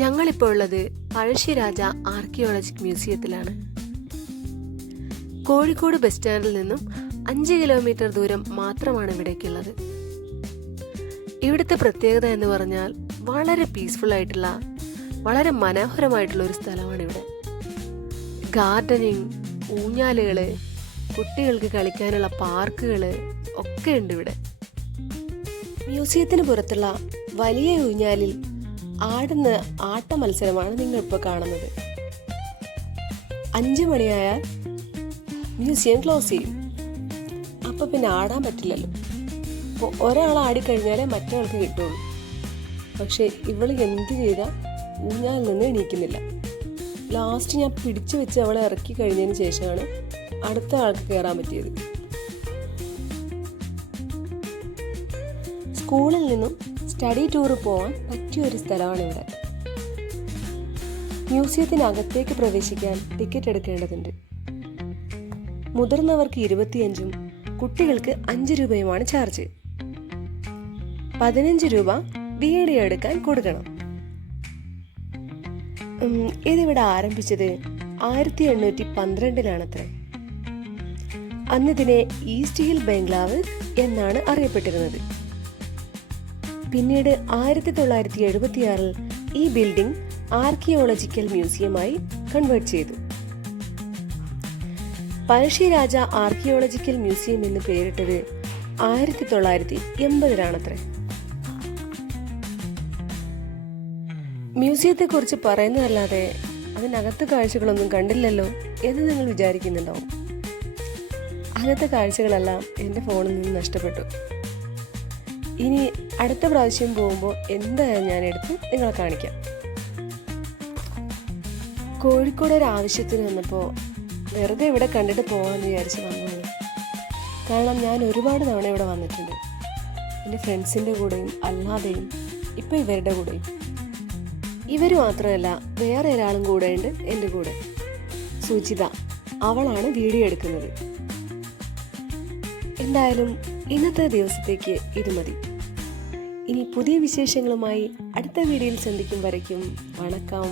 ഞങ്ങളിപ്പോൾ ഉള്ളത് പഴശ്ശിരാജ ആർക്കിയോളജിക് മ്യൂസിയത്തിലാണ്. കോഴിക്കോട് ബസ് സ്റ്റാൻഡിൽ നിന്നും 5 കിലോമീറ്റർ ദൂരം മാത്രമാണ് ഇവിടേക്കുള്ളത്. ഇവിടുത്തെ പ്രത്യേകത എന്ന് പറഞ്ഞാൽ വളരെ പീസ്ഫുൾ ആയിട്ടുള്ള, വളരെ മനോഹരമായിട്ടുള്ള ഒരു സ്ഥലമാണ് ഇവിടെ. ഗാർഡനിങ്, ഊഞ്ഞാലുകള്, കുട്ടികൾക്ക് കളിക്കാനുള്ള പാർക്കുകള് ഒക്കെ ഉണ്ട് ഇവിടെ. മ്യൂസിയത്തിന് പുറത്തുള്ള വലിയ ഊഞ്ഞാലിൽ ആടുന്ന ആട്ട മത്സരമാണ് നിങ്ങളിപ്പോൾ കാണുന്നത്. 5 മണിയായാൽ മ്യൂസിയം ക്ലോസ് ചെയ്യും. അപ്പോൾ പിന്നെ ആടാൻ പറ്റില്ലല്ലോ. അപ്പോൾ ഒരാൾ ആടിക്കഴിഞ്ഞാലേ മറ്റൊരാൾക്ക് കിട്ടുള്ളൂ. പക്ഷേ ഇവൾ എന്ത് ചെയ്താൽ ഊഞ്ഞാലിൽ നിന്ന് എണീക്കുന്നില്ല. ലാസ്റ്റ് ഞാൻ പിടിച്ചു വെച്ച് അവളെ ഇറക്കി കഴിഞ്ഞതിന് ശേഷമാണ് അടുത്ത ആൾക്ക് കയറാൻ പറ്റിയത്. സ്കൂളിൽ നിന്നും സ്റ്റഡി ടൂർ പോകാൻ പറ്റിയൊരു സ്ഥലമാണ് ഇവിടെ. മ്യൂസിയത്തിനകത്തേക്ക് പ്രവേശിക്കാൻ ടിക്കറ്റ് എടുക്കേണ്ടതുണ്ട്. മുതിർന്നവർക്ക് 25ഉം കുട്ടികൾക്ക് 5 രൂപയുമാണ് ചാർജ്. 15 രൂപ വീഡിയോ എടുക്കാൻ കൊടുക്കണം. ഇതിവിടെ ആരംഭിച്ചത് 1812-ലാണത്രേ. അന്നിതിനെ ഈസ്റ്റ് ഹിൽ ബംഗ്ലാവ് എന്നാണ് അറിയപ്പെട്ടിരുന്നത്. പിന്നീട് 1976-ൽ ഈ ബിൽഡിംഗ് ആർക്കിയോളജിക്കൽ മ്യൂസിയമായി കൺവേർട്ട് ചെയ്തു. പഴശ്ശിരാജ ആർക്കിയോളജിക്കൽ മ്യൂസിയം എന്ന് പേരിട്ടത് 1980-ലാണത്രേ. മ്യൂസിയത്തെക്കുറിച്ച് പറയുന്നതല്ലാതെ അതിനകത്ത് കാഴ്ചകളൊന്നും കണ്ടില്ലല്ലോ എന്ന് നിങ്ങൾ വിചാരിക്കുന്നുണ്ടാവും. അകത്തെ കാഴ്ചകളെല്ലാം എൻ്റെ ഫോണിൽ നിന്ന് നഷ്ടപ്പെട്ടു. ഇനി അടുത്ത പ്രാവശ്യം പോകുമ്പോൾ എന്തായാലും ഞാൻ എടുത്ത് നിങ്ങളെ കാണിക്കാം. കോഴിക്കോട് ഒരു ആവശ്യത്തിന് വന്നപ്പോൾ വെറുതെ ഇവിടെ കണ്ടിട്ട് പോകാമെന്ന് വിചാരിച്ച് വന്നതാണ്. കാരണം ഞാൻ ഒരുപാട് തവണ ഇവിടെ വന്നിട്ടുണ്ട്. എൻ്റെ ഫ്രണ്ട്സിൻ്റെ കൂടെയും അല്ലാതെയും ഇപ്പം ഇവരുടെ കൂടെയും. ഇവർ മാത്രമല്ല, വേറെ ഒരാളും കൂടെ ഉണ്ട് എൻ്റെ കൂടെ, സുജിത. അവളാണ് വീഡിയോ എടുക്കുന്നത്. എന്തായാലും ഇന്നത്തെ ദിവസത്തേക്ക് ഇത് മതി. ഇനി പുതിയ വിശേഷങ്ങളുമായി അടുത്ത വീഡിയോയിൽ സന്ധിക്കും വരയ്ക്കും വണക്കം.